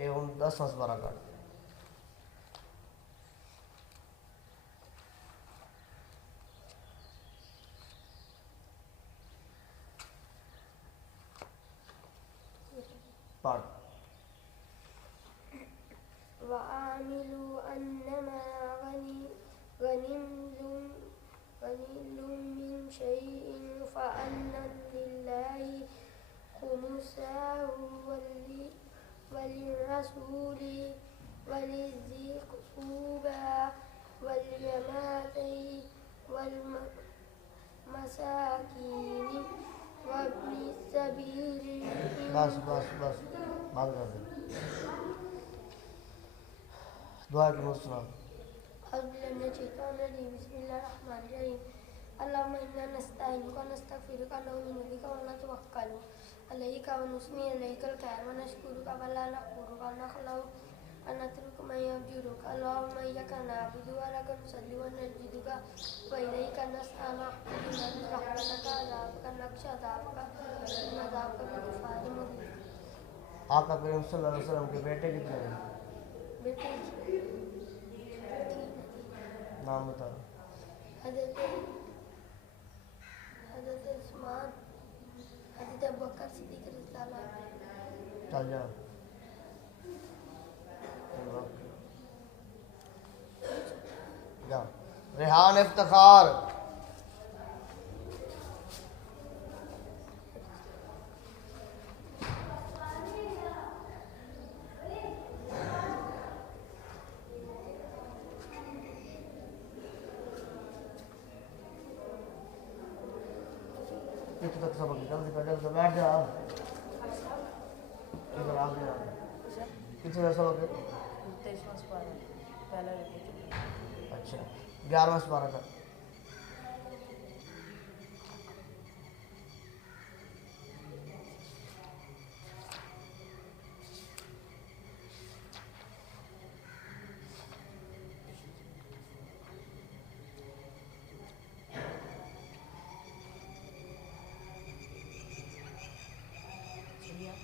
اے ہوں 10 12 کٹ پڑھ وَآمِلُوا أَنَّمَا غَنِمْتُم مِّن شَيْءٍ فَأَنَّ لِلَّهِ خُمُسَهُ وَلِلرَّسُولِ وَلِذِي الْقُرْبَى وَالْيَتَامَى وَالْمَسَاكِينِ وَابْنِ السَّبِيلِ بس بند کر دیں دعا کی مسلم أعوذ بالله من الشيطان الرجيم بسم الله الرحمن الرحيم اللهم إنا نستعينك ونستغفرك ونؤمن بك ونتوكل عليك ونثني عليك الخير ونشكرك ولا نكفرك ونخلع ونترك من يفجرك اللهم إياك نعبد ولك نصلي ونسجدك وإليك نسعى نحمد رحمتك عذابك نخشى عذابك إن عذابك بالكفار مضيق. آقا کریم صلی اللہ علیہ وسلم کے بیٹے کتنے ہیں؟ بیٹے نام بتا. حضرت عثمان، حضرت ابوبکر صدیق رضی اللہ عنہ. چل جا جا. ریحان افتخار کتنے تک سبق جلدی بیٹھ جا. ادھر آ گیا کتنے کا سبق ہے؟ اچھا 11واں سپارہ کا.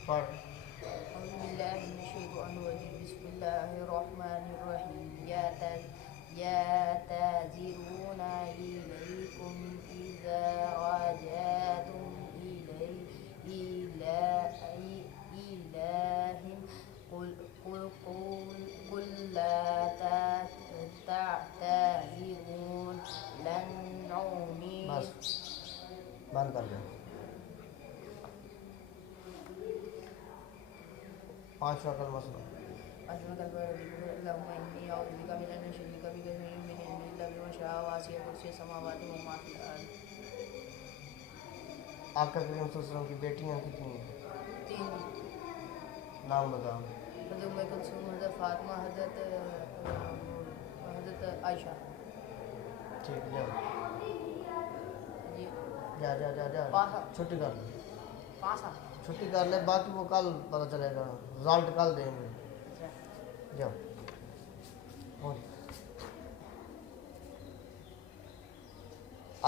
پڑھ. أعوذ بالله من الشيطان الرجيم بسم الله الرحمن الرحيم يعتذرون إليكم إذا رجعتم إليهم قل لا تعتذروا لن نؤمن. بس بند کر دیں. 5واں کلمہ سنو. اللهم إني أعوذ بك من أن أشرك بك من علم إلا بما شاء وسع كرسيه السماوات وما في الأرض. آقا کریم صلی اللہ علیہ وسلم کی بیٹیاں کتنی ہیں؟ 3. نام بتاؤ. حضرت ام کلثوم، حضرت فاطمہ، حضرت عائشہ. ٹھیک جا جی جا جا جا جا چھٹی کر لے. 5. چھٹی کر لے باقی وہ کل پتہ چلے گا. رزلٹ کل دیں گے. جاؤ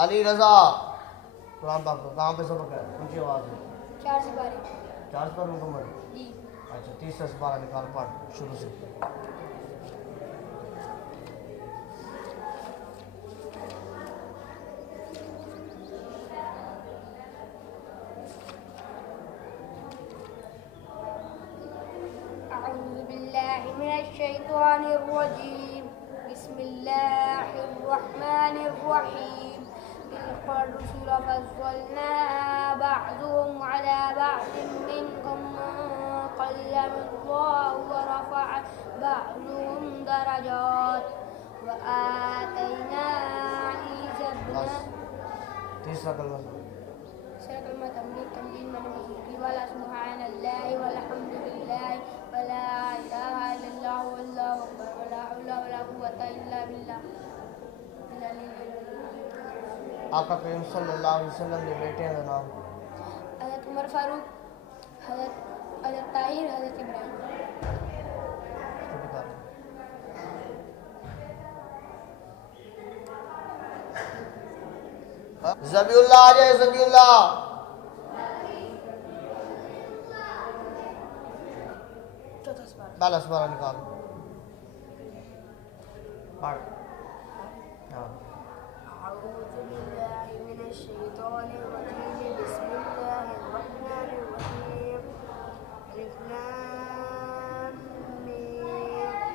علی رضا قرآن پاک کو کہاں پہ سبق ہے؟ اونچی آواز ہے. 4 سپارے. 4 سپارہ مکمل. جی. اچھا 30 سپارہ نکال پڑھ شروع سے. أعوذ بالله من الشيطان الرجيم بسم الله الرحمن الرحيم تلك الرسل فضلنا بعضهم على بعض منهم من كلم الله ورفع بعضهم درجات وآتينا عيسى ابن تیسرا کلمہ سنو. كلمة تمجيد من المسلمين ولا سبحان الله والحمد لله ولا إله إلا الله والله أكبر ولا حول ولا قوة إلا بالله. آقا کریم صلی اللہ علیہ وسلم کے بیٹے کا نام. حضرت عمر فاروق، حضرت طاہر، حضرت ابراہیم. چھٹی کر لیں. زبی اللہ آ جائے. زبی اللہ چوتھا پہلا سپارہ نکال پڑھ ہاں أعوذ بالله من الشيطان الرجيم بسم الله الرحمن الرحيم ألف لام ميم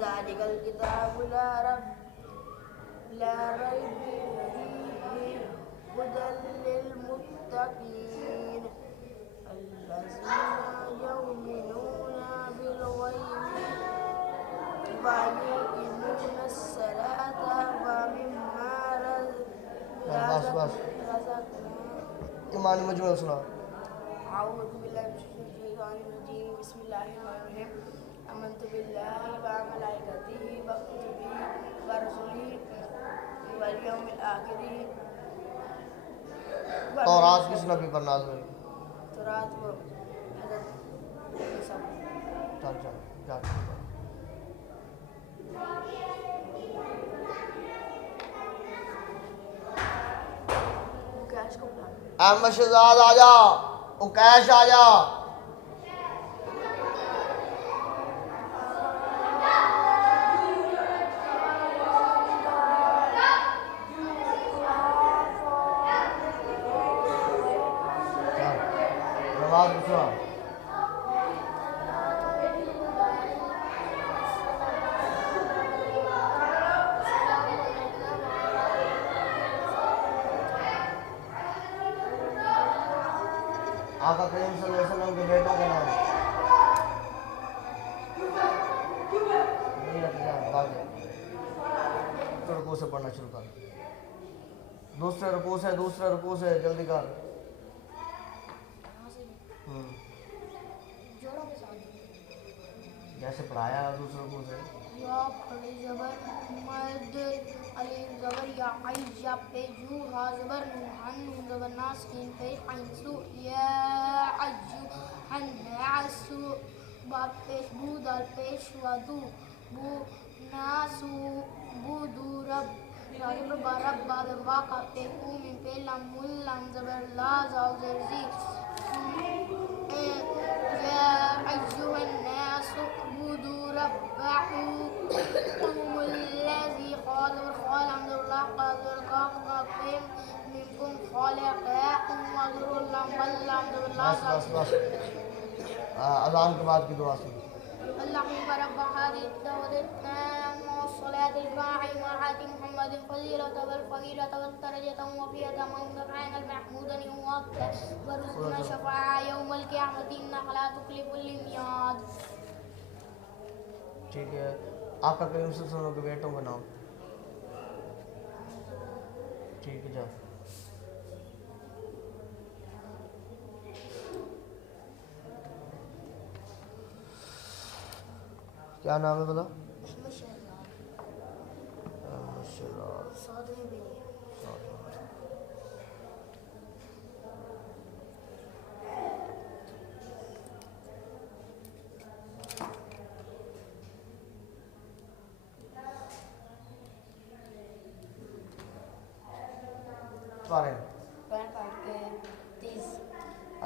ذلك الكتاب لا ريب فيه هدى للمتقين الذين يؤمنون بالغيب ويقيمون الصلاة ومما رزقناهم ایمان مجموعہ سنا أعوذ بالله من الشيطان الرجيم بسم الله الرحمن الرحيم آمنت بالله وملائكته وكتبه ورسله واليوم الآخر تورات کس نبی پر نازل ہوئی تورات کو حضرت عیسیٰ چل چل جا کیش کو بلانا احمد شہزاد آ جا اکیش آ جا نماز پڑھو آقا کریم صلی اللہ علیہ وسلم کے بیٹوں کے نام رکوع سے پڑھنا شروع کر دوسرے رکوع سے جلدی کر جیسے پڑھایا دوسرے رکوع سے یا کھڑی زبر مد علی زبر یا عین یا پیجو ہا زبر نوحن زبر ناسکین پی عین سو یا عجو حن عسو باب پیش بو دال پیش ودو بو ناسو بو دو رب زبر بارب بعد واقع پی کو من پی لم ملم زبر لا زال زرزی یا ایوہ الناس اعبدوا ربكم الذي خلق الحمد لله قد خلق منكم خلقاكم واذكروا الله بس اذان کے بعد کی دعا سن اللهم رب هذه الدولة التامة والصلاة القائمة وآت محمد الفضيلة والفضيلة والدرجة وفيها موضعا المحمودا وقت وارزقنا شفاعة يوم القيامة إنك لا تخلف الميعاد. ٹھیک ہے آقا کریم صلی اللہ علیہ وسلم کے بیٹوں کا نام ٹھیک ہے جا کیا نام ہے بتا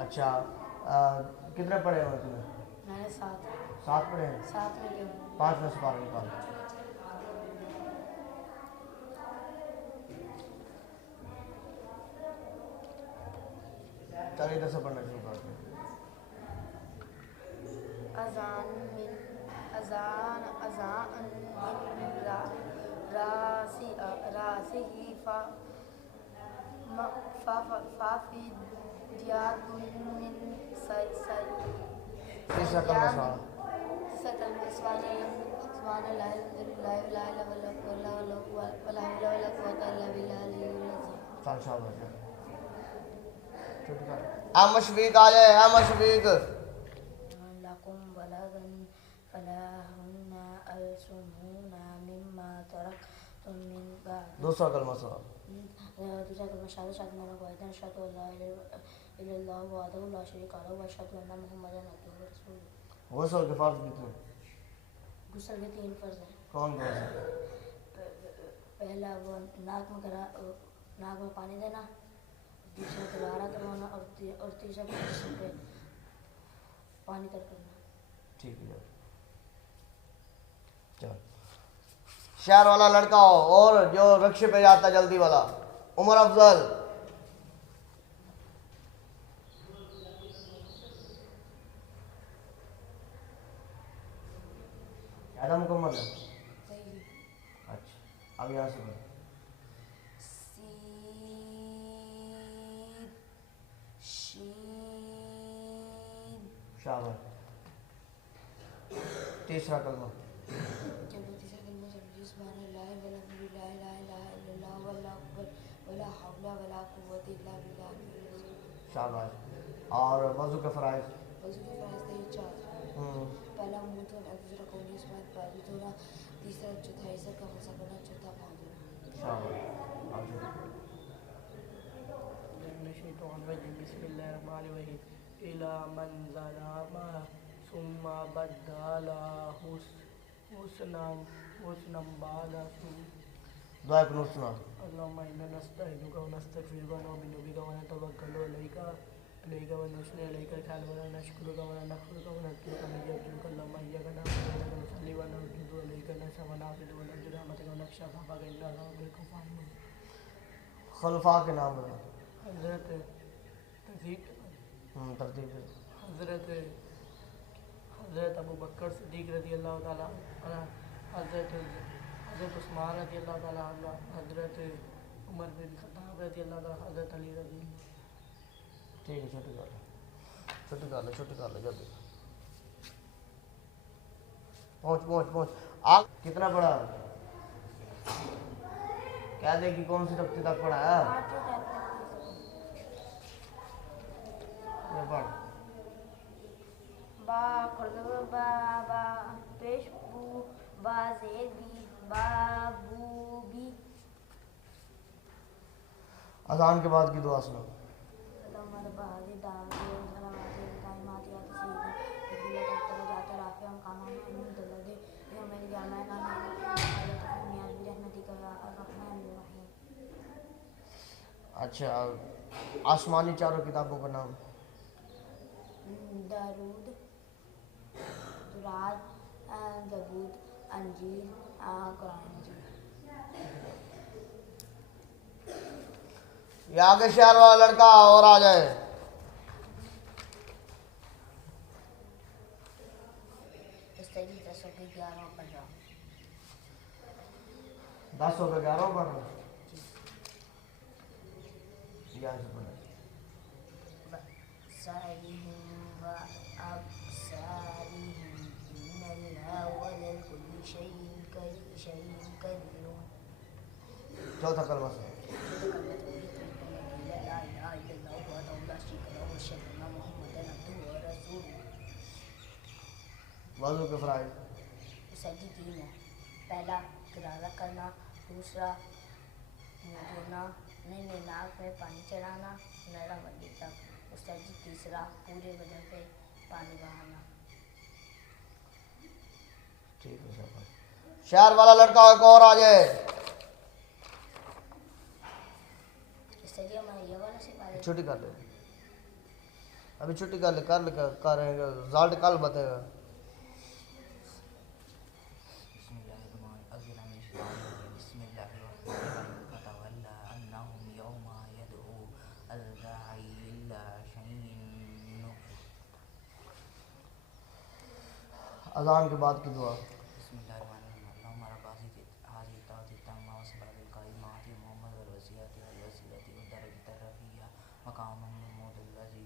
اچھا کتنے پڑھے ہوئے تمہیں میں نے 7 پڑھے ہیں 7 میں کیوں 5 میں سپارہ نکال چل ادھر سے پڑھنا شروع کرتے ہیں راسه فافي ديات من تیسرا کلمہ سوال سبحان اللہ لا الہ الا اللہ ولا حول ولا قوة الا باللہ العلی العظیم. چل شاباش احمد شفیق آ جائے احمد شفیق لکم ولدا فلا هن ألسمون مما تركتم من بعد. دوسرا کلمہ سوال دوسرا کلمہ شہادت میں واحد اشہد ان لا الہ الا اللہ وحدہ لا شریک لہ واشہد ان محمدا عبدہ ورسولہ. غسل کے فرض کتنے غسل کے 3 فرض ہیں. کون کون سے پہلا وہ ناک میں پانی دینا, دوسرا طہارت کروانا اور تیسرا جسم پہ پانی تر کرنا. ٹھیک ہے چل شہر والا لڑکا ہو اور جو رکشے پہ جاتا ہے جلدی والا عمر افضل قاعدہ مکمل ہے اچھا اب یہاں سے بڑھ سین شین شاباش تیسرا کلمہ جب تیسرا کلمہ سمجھی سبحان اللہ والحمد للہ لا الہ الا اللہ واللہ اکبر ولا حول ولا قوت الا باللہ العلی العظیم شاباش اور وضو کے فرائض وضو کے فرائض تھے چار پہلا منہ دھونا دوسرا قولی اس بعد پیر دھونا تیسرا چوتھا حصہ کا مسا کرنا چوتھا پاؤں دھونا شاباش بسم اللہ الرحمن الرحیم الا من ظلم ثم بدل حسنا بعد سوء دعا قنوت سنا اللهم انا نستعينك ونستغفرك ونؤمن بك ونتوكل عليك ونثني عليك الكلام ونشكرك ونكفرك ونتوب اليك اللهم اياك نعبد واياك نصلي ونسجد اليك نسعى ونعبد ونرجو رحمتك ونخشى عذابك انك غفور رحيم خلفاء کے نام بتا حضرت ترتیب سے حضرت ابو بکر صدیق رضی اللہ تعالیٰ عنہ حضرت عثمان رضی اللہ تعالیٰ عنہ حضرت عمر بن خطاب رضی اللہ تعالیٰ حضرت علی رضی اللہ ٹھیک ہے چھوٹی کر لے جلدی پہنچ آپ کتنا پڑھا کیا دے گی کون سی تختی تک پڑھا ہے یہ پڑھ با خردو با با پیش بو با زیر بی با بو بی اذان کے بعد کی دعا سنا اللهم رب هذه الدعوة والصلوات القائمات يا سيدي وكل تحت رجعت رافع مقام محمود الذي يوم القيامة على تكون برحمتك يا الرحمن الرحيم. اچھا آسمانی چاروں کتابوں کا نام درود دراد زبور انجیل قرآن مجید. یہ آگے شہر والا لڑکا اور آ جائے استعدی 1011 پڑھ رہا 10 ہو گئے 11 پڑھ رہا یہاں سے پڑھا سعيهم وأبصارهم إن الله ولكل شيء قدير. چوتھا کلمہ سے لا إله إلا الله وحده لا شريك له وأشهد أن محمدا عبده ورسوله. وضو کے فرائض سجدے 3 ہیں. پہلا قرارہ کرنا دوسرا منہ دھونا نہیں ناک میں پانی چڑھانا نرم ہڈی تک مستجد تیسرا پورے بدن پہ پانی بہانا. ٹھیک ہے شہر والا لڑکا ایک اور آ جائے استعدی ہمارے یہ والا سکھا چھٹی کر لے ابھی چھٹی کر لے کر رہے گا رزلٹ کل بتے گا. بسم الله الرحمن الرحيم فتولى أنهم يوم يدعو الداعي إلا شيء نكر. اذان کے بعد کی دعا بسم الله الرحمن الرحيم اللهم رب هذه الدعوة التامة والصلاة القائمة آت محمد والوسيلة والدرجة الرفيعة مقاما محمود الذي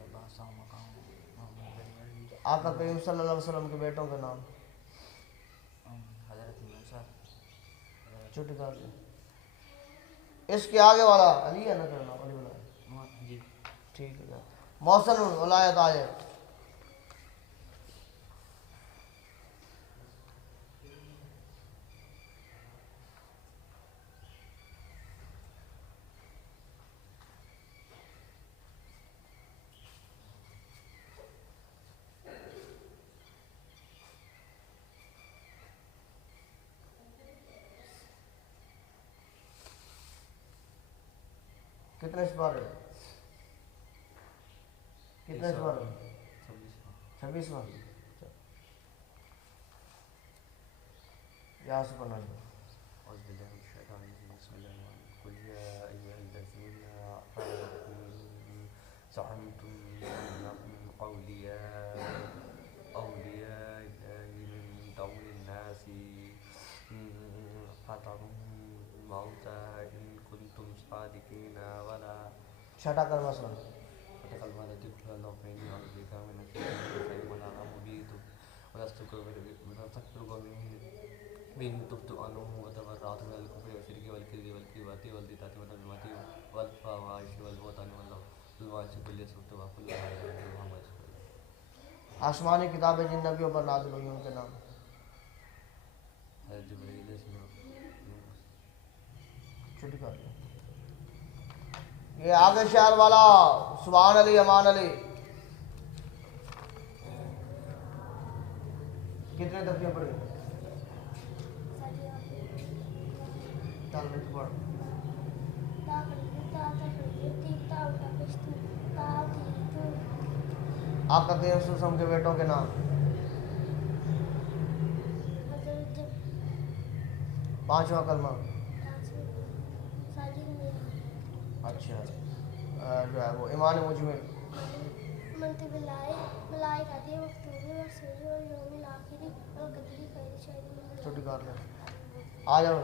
وبعثه مقاما محمود الذي. آقا کریم صلی اللہ علیہ وسلم کے بیٹوں کے نام حضرت موسیٰ چھٹی کر لے اس کے آگے والا علی ہے نا کرنا علی والا جی ٹھیک ہے محسن ولایت آ جائے کتنے سپارے کتنے سوال 26واں یہاں سے پڑھنا چاہیے. أعوذ بالله من الشيطان الرجيم بسم الله الرحمن الرحيم قل يا أيها الذين زعمتم أنكم أولياء الله من دون الناس فتروا الموت إن كنتم صادقين ولا چھٹا کلمہ سن. فتقل ما ذكر الله بيني وبينك من الشيطان ولا أمبيت ونستغفرك من تبت عنه وتبرأت من الكفر والشرك والكذب والكذبات والديات والنميمات والفواحش والبهتان والظلم كل سبت وكل محمد. آسمانی کتابیں جن نبیوں پر نازل ہوئی ان کے نام. جبرائیل چھٹی کر لیں. یہ آگے شہر والا سبحان علی امان علی کتنے تفریح پڑھی؟ چل میں پڑھ. آپ کا کریم صلی اللہ علیہ وسلم کے بیٹوں کے نام. پانچواں کلمہ. اچھا جو ہے وہ ایمان مجمل. چھوٹی کر لیں. آ جاؤ.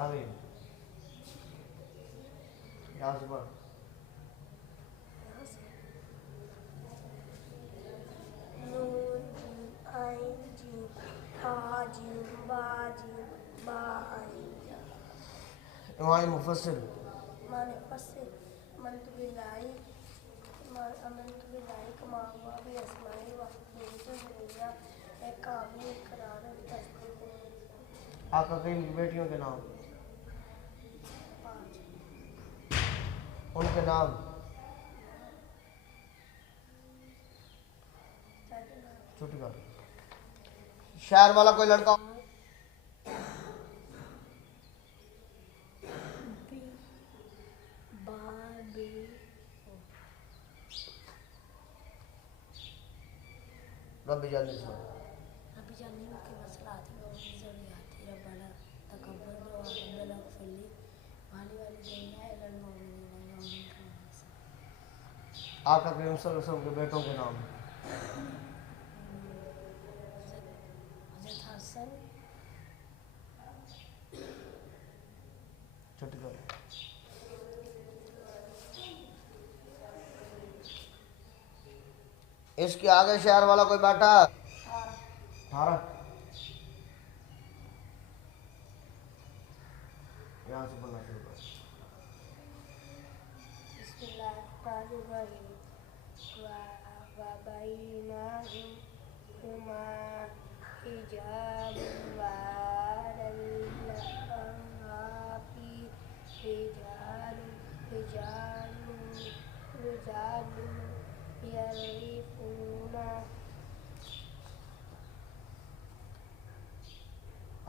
آمین. یہاں سے پڑھ. امام مفسر. آقا کریم کی بیٹیوں کے نام. ان کے نام. چھوٹی کر. شہر والا کوئی لڑکا رب جلدی سے ربی جانی کے مسئلات و ضروریات ربنا تقبل دعا ربنا اغفر لي والی والدینا الی المؤمنین یوم القیامۃ. آقا کریم صلی اللہ علیہ وسلم کے بیٹوں کے نام. حضرت حسن چھوٹی کر. اس کے آگے شہر والا کوئی بیٹھا ہے؟ ہاں یہاں سے پڑھنا شروع کر. بسم اللہ الرحمن الرحیم وبینہما حجاب وعلى الأعراف رجال يعرفون.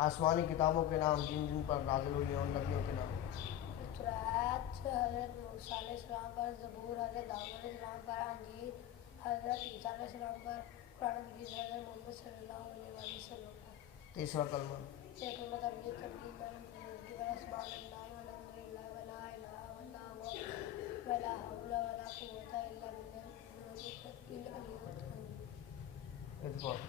آسمانی کتابوں کے نام جن جن پر نازل ہوئی ہیں ان نبیوں کے نام. تورات حضرت موسیٰ علیہ السلام پر، زبور حضرت داؤد علیہ السلام پر، انجیل حضرت عیسیٰ علیہ السلام پر، قرآن مجید حضرت محمد صلی اللہ علیہ وسلم پر. تیسرا کلمہ. ایک کلمہ تبلیغ تبلیغ کی بلا سبحان اللہ والحمد للہ ولا الہ الا اللہ ولا حول ولا قوة الا باللہ العلی العظیم. اتفاق.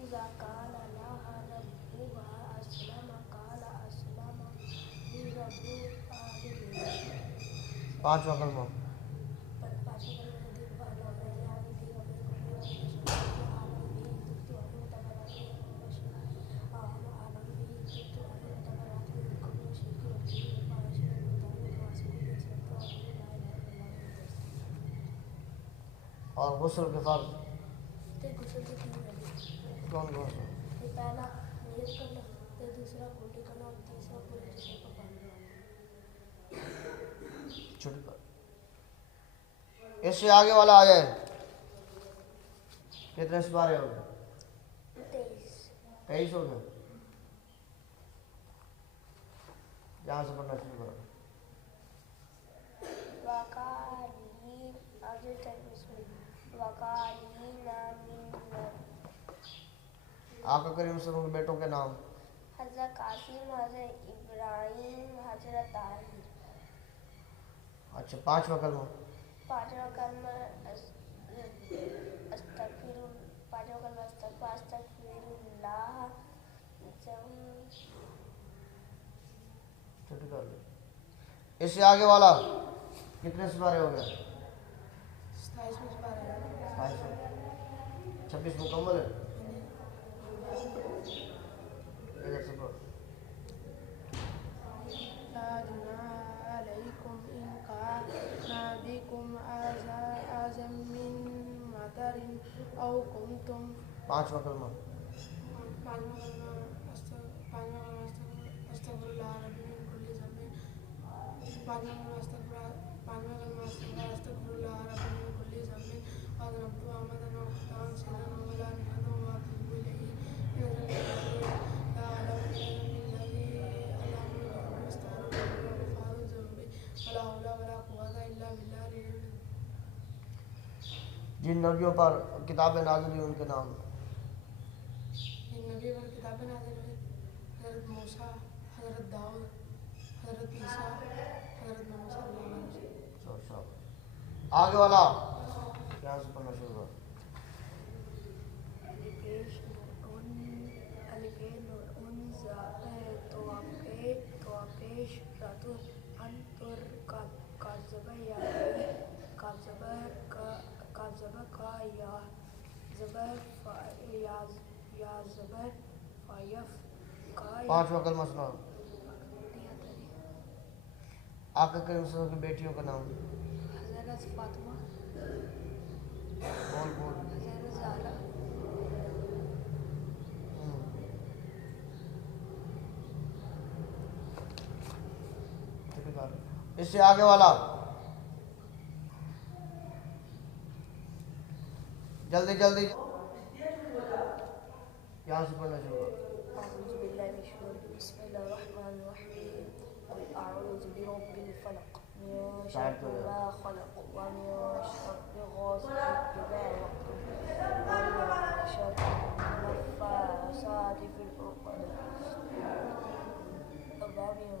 اذا قال لها ربها اسلم قال اسلم لرب العالمین. پانچواں کلمہ. اور غسل کے فرض کون کون سے؟ پہلا نیت کرنا، دوسرا الٹی کرنا اور تیسرا پورے جسم پر پانی ڈالنا. چھوٹی کر. اس سے آگے والا آ جائے. کتنے سپارے ہو گئے؟ 23 ہو گئے. یہاں سے پڑھنا شروع کرو. آقا کریم صلی اللہ علیہ وسلم کے بیٹوں کے نام. حضرت قاسم، حضرت ابراہیم، حضرت طاہر. اچھا پانچواں کلمہ. پانچواں کلمہ استغفر اللہ. چھوٹی کر لو. اس سے آگے والا کتنے سپارے ہو گئے؟ 26 مکمل ہے. ادھر سے پڑھو. لا جناح عليكم إن كان بكم أذى من مطر أو كنتم. پانچواں کلمہ. استغفر الله ربي من كل ذنب. استغفر الله ربي من كل ذنب وأذنبت عمدا وخطأ سرا وعلانية وأتوب إليه إنه لا أعلم الذي أعلم واستغفر غفار الذنب ولا حول ولا قوة إلا بالله العلي العظيم. جن نبیوں پر کتابیں نازل ہوئی ان کے نام. جن نبی پر کتابیں نازل ہوئی حضرت موسیٰ، حضرت داؤد، حضرت عیسیٰ، حضرت محمد صلی اللہ علیہ وسلم. آگے والا یہاں سے پڑھنا شروع کرو. پانچواں کلمہ سناؤ. آقا کریم صلی اللہ علیہ وسلم کی بیٹیوں کا نام. حضرت فاطمہ، بول بول. حضرت زہرا، اس سے آگے والا جلدی جلدی یہاں سے پڑھنا شروع کرو. أعوذ بالله من الشيطان الرجيم. بسم الله الرحمن الرحيم. قل أعوذ برب الفلق من شر ما خلق ومن شر غاسق إذا وقب ومن شر النفاثات في العقد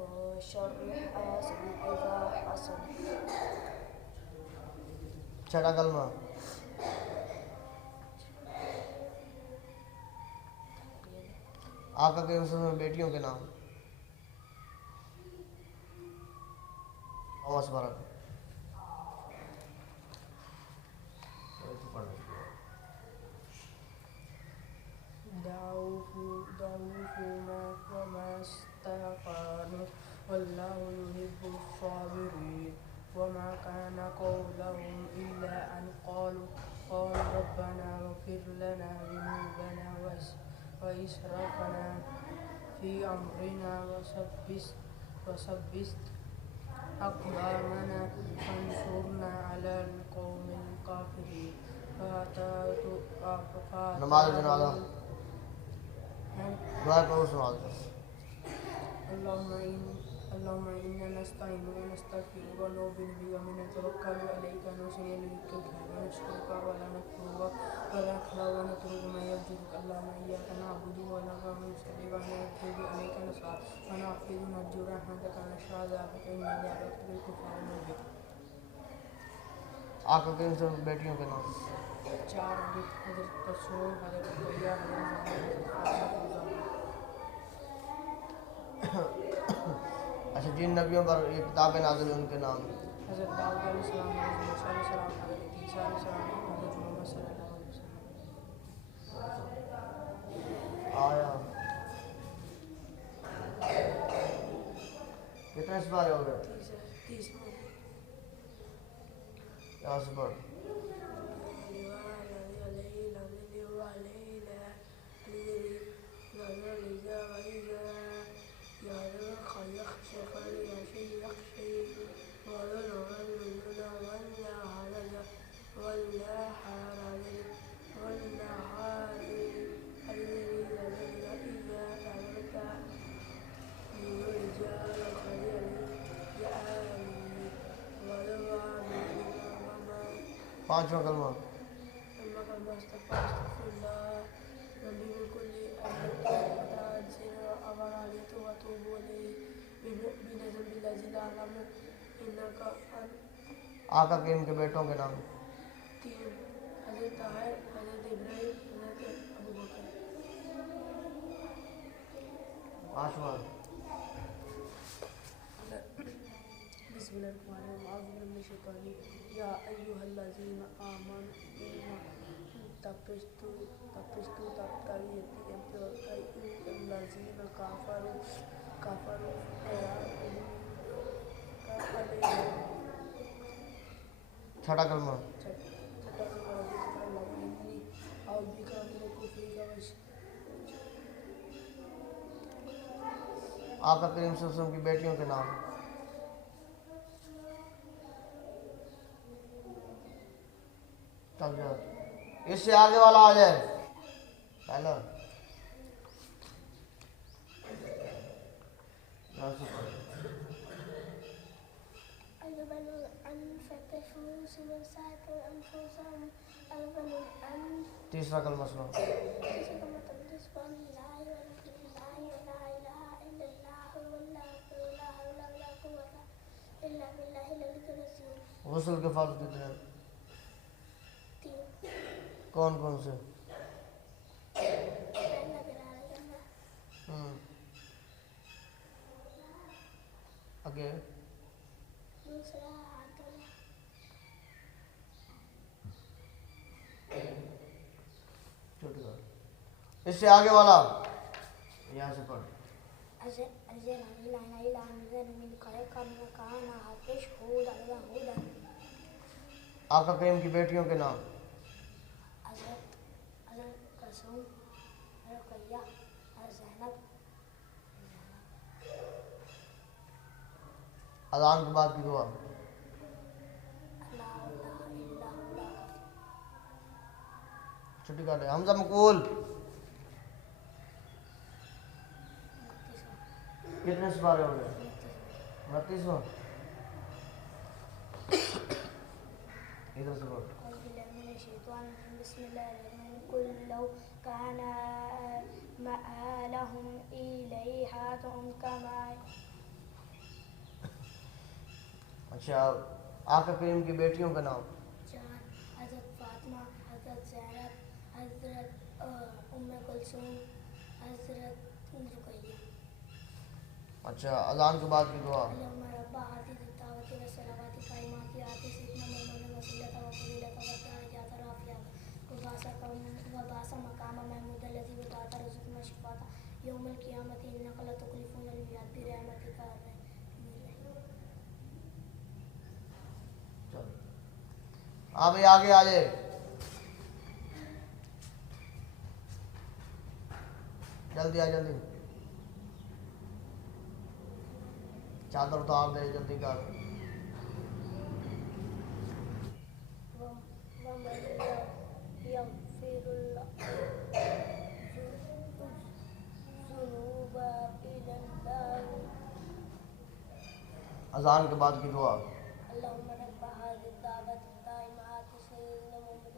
ومن شر حاسد إذا حسد. چھٹا کلمہ. آقا کریم صلی اللہ علیہ وسلم کی بیٹیوں کے نام. آواز بڑھا دو. دعوه وما استغفروا والله يحب الصابرين. وما كان قولهم إلا أن قالوا ربنا اغفر لنا ذنوبنا وإسرافنا في أمرنا وثبت أقدامنا وانصرنا على القوم الكافرين. نماز جنازہ دعا کرو. سنا دو. اللهم إنا نستعينك ونستغفرك ونؤمن بك ونتوكل عليك ونصلي إليك ونشكرك ولا نكفرك ولا نخلع ونترك ما يرجوك. اللهم إياك نعبد ونحن نصلي ونتوب إليك نسعى ونحفظ نرجو رحمتك ونخشى عذابك إنك لا تغفر الكفار المبين. آقا کریم صلی اللہ علیہ وسلم کی بیٹیوں کے نام. چار حضرت رسول، حضرت طیبہ، اچھا جن نبیوں پر یہ کتابیں نازل ہوئی ان کے نام. حضرت داؤد علیہ السلام، حضرت موسیٰ علیہ السلام، حضرت عیسیٰ علیہ السلام، حضرت محمد صلی اللہ علیہ وسلم. آیا کتنے سپارے ہو گئے؟ 30. یہاں سے پڑھ. 5واں کلمہ لما کلمہ استغفرullah ربی بالکلی احمد سے آوار آلیت و توب علیہ بنظم باللہ العالم انکا آقا کریم کے بیٹوں کے نام 3 حضرت طاہر حضرت ابراہیم حضرت ابو بکر 5واں بسم اللہ الرحمن الرحیم اعوذ باللہ من الشیطان الرجیم یا ایھا الذین آمنوا تپشتو تبتغیتی الذین کفروا چھٹا کلمہ آقا کریم صلی اللہ علیہ وسلم کی بیٹیوں کے نام چل جاؤ اس سے آگے والا آ جائے پہلا تیسرا کلمہ سنو غسل کے فرض کتنے ہیں؟ کون کون سے آگے چھوٹی بات اس سے آگے والا یہاں سے پڑھ آقا کریم کی بیٹیوں کے نام اذان کے بعد کی دعا چھٹی کر لے حمزہ مقبول کتنے سپارے ہو گئے 29واں ادھر سے بول بسم اللہ الرحمن قل لو كان مآلهم إليها كما اچھا آقا کریم کی بیٹیوں کا نام 4 حضرت فاطمہ حضرت زینب حضرت ام کلثوم حضرت رقیہ اچھا اذان کے بعد کی دعا اللهم رب هذه الدعوة والصلوات القائمات آت سيدنا محمد الوسيلة والفضيلة والدرجات الرفيعة وبعث مقام محمود الذي وضعت رزقنا الشفاعة يوم القيامة إنك لا تخلف الميعاد برحمتك الرحيم ابھی آگے آ جائے جلدی آ جلدی چادر اتار دے جلدی کر ومن يغفر الذنوب إلا الله اذان کے بعد کی دعا اللهم رب هذه الدعوة الدائمة آت سيدنا محمد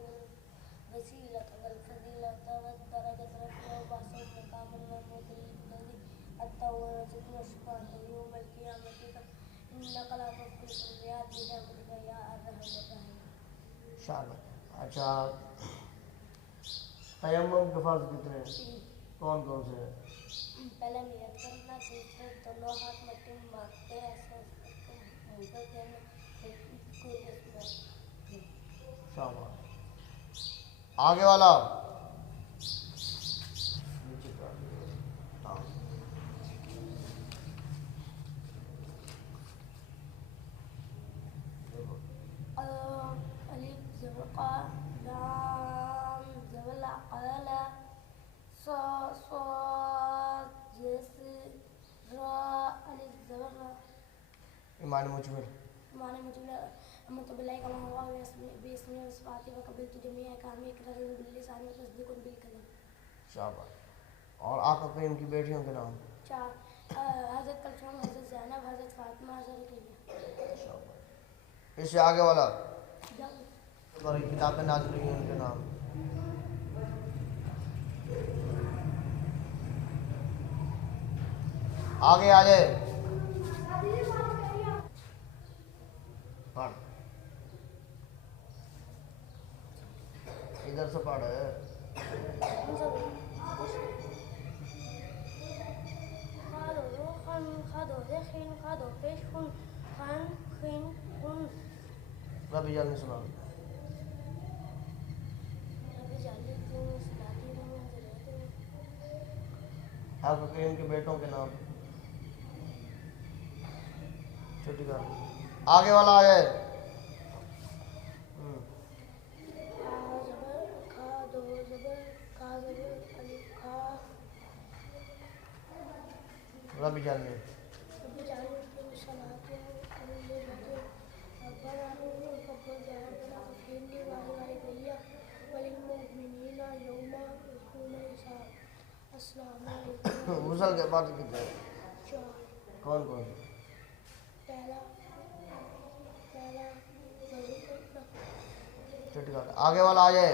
الوسيلة والفضيلة والدرجة الرفيعة وبعثه مقام محمود الذي أتى ورزقنا الشفاعة يوم القيامة إنك لا تخلف الميعاد برحمتك يا أرحم الراحمين. شاءاللہ. اچھا تیمم کے فرض کتنے ہیں؟ کون کون سے ہیں؟ پہلا نیت کرنا، دوسرے دونوں ہاتھ مٹی میں مارتے ایسے منہ دینا، شاباش. آگے والا نیچے کا ہاں. الف زبقا لام زبل قللا صاد جیسے را الف زبر ایمان مجمل معنی مجملہ امنت باللہ کما ہوا باسمی و صفاتی و قبلت جمیع احکامی اقرار باللسان و تصدیق بالقلم. شاباش. اور آقا کریم کی بیٹیوں کے نام 4 حضرت کلثوم حضرت زینب حضرت فاطمہ حضرت رقیہ. شاباش. اس سے آگے والا اور کتابیں نازل ہوئی ہیں ان کے نام. آگے آ جائے. پڑھ ادھر سے پڑھ. ربی جان نے سنا. حق کریم کے بیٹوں کے نام. چھوٹی کر آگے والا آ جائے. ربی جان نے. غسل کے بعد کتنے کون کون؟ چھوٹی کر آگے والا آ جائے.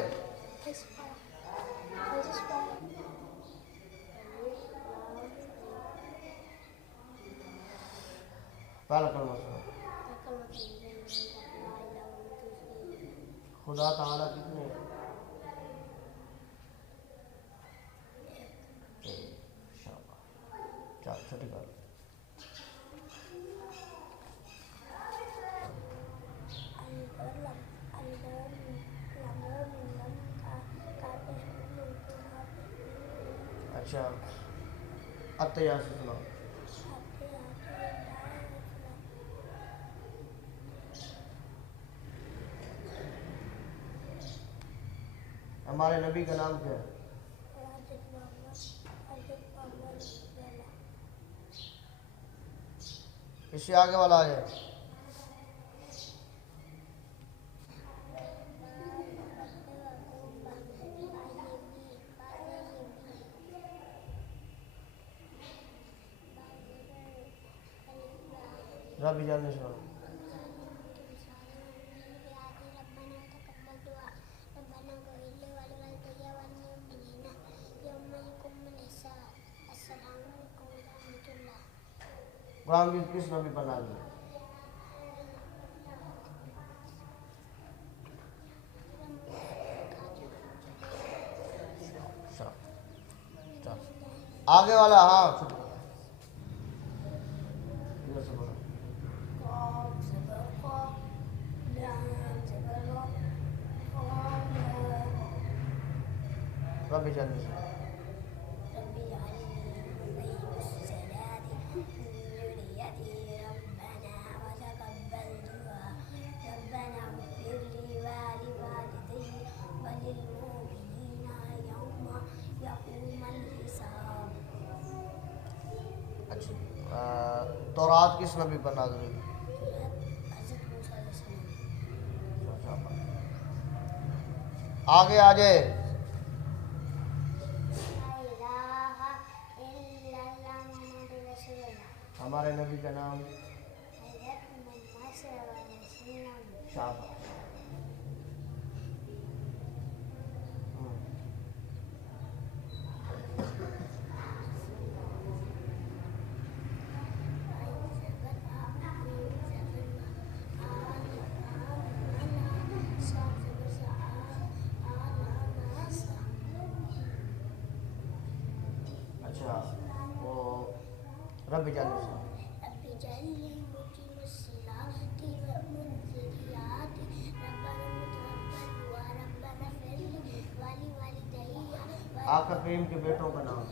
پہلا کلمہ سنا. خدا تعالیٰ کتنے؟ چل چھوٹی کر. اچھا اتیا سے سنا. ہمارے نبی کا نام کیا ہے؟ اس سے آگے والا آ جائے. ربی جان نے سنا. قرآن کی کس نبی پر نازل ہے؟ آگے والا. ہاں ربی جان نے سنا. تورات کس نبی پر نازل ہوئی؟ آگے آ جائے. ہمارے نبی کا نام. شاباش. اچھا وہ ربی جان نے سنا. آقا کریم کے بیٹوں کا نام.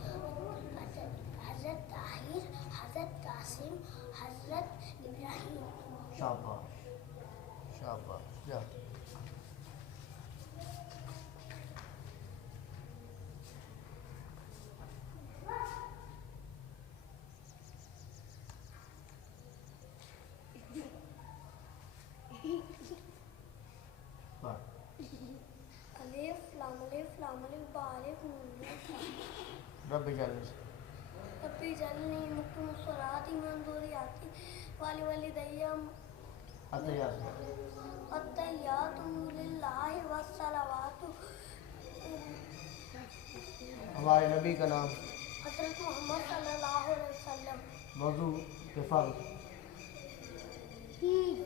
حضرت طاہر، حضرت قاسم، حضرت ابراہیم. شاباش شاباش. جا ربی جان نے سنا. ربی جعلنی مقیم الصلاۃ من ذریتی والی والدیّ التحیات التحیات للہ والصلوات ہمارے نبی کا نام حضرت محمد صلی اللہ علیہ وسلم موضوع کے فرض تین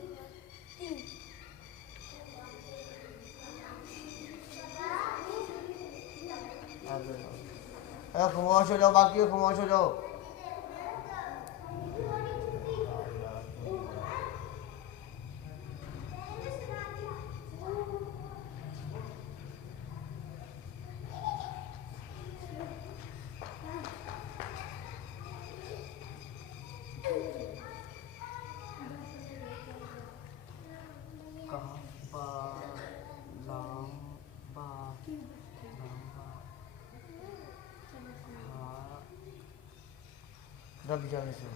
خاموش ہو جاؤ، باقی خاموش ہو جاؤ. رب جانے سے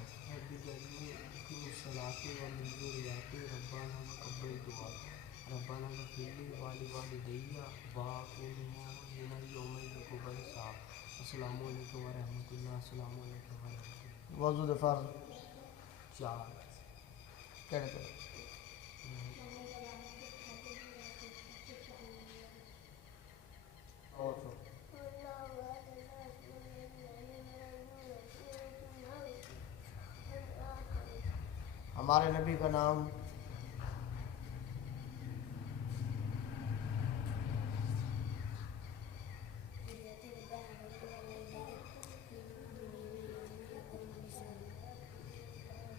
السلام علیکم ورحمۃ اللہ. السلام علیکم ورحمۃ اللہ. موضوع فرض 4 کہڑے کہڑے اور سو ہمارے نبی کا نام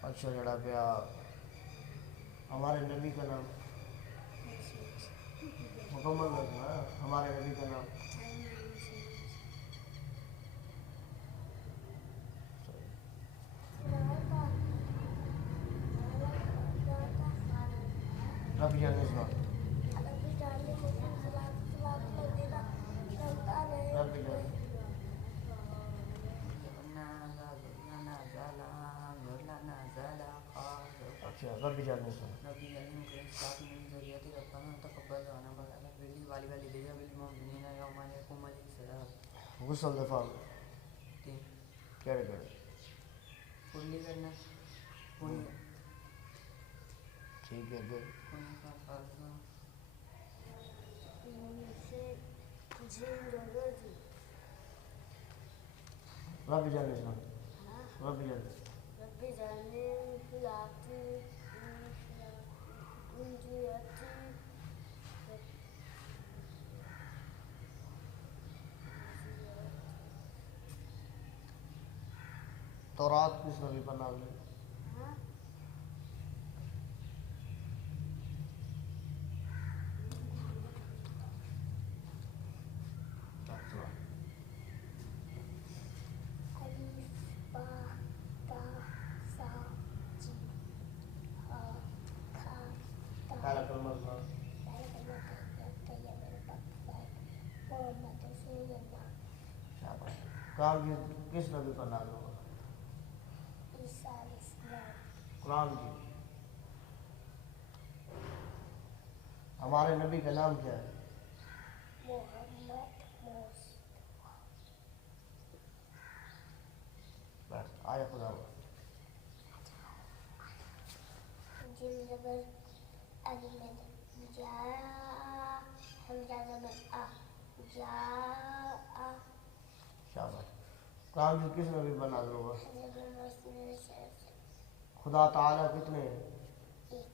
اچھا جڑا پیا ہمارے نبی کا نام مکمل رکھنا. ہمارے نبی کا نام رب جانے سے رب جانے اچھا رب جانے سے غسل دفاع کہڑے کہڑے ٹھیک ہے گڈ. رب جانے سے رب جانے ربی جانے لاتی تورات کس نبی پر نازل ہوئی؟ پہلا کلمہ قرآن کس نبی پر نازل ہوا؟ قرآن کی ہمارے نبی کا نام کیا ہے؟ بس آیا خدا ہوا. شاباش. قرآن جو کس نبی پر نازل ہوا؟ خدا تعالیٰ کتنے ہیں؟ ایک.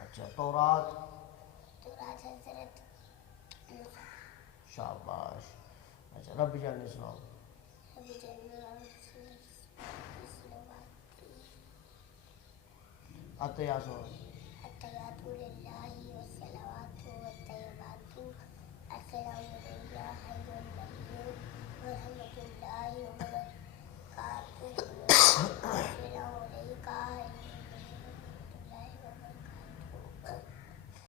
اچھا تورات شاباش. اچھا رب جانے سناؤ. التحیات سناؤ. التحیات للہ والصلوات والطیبات السلام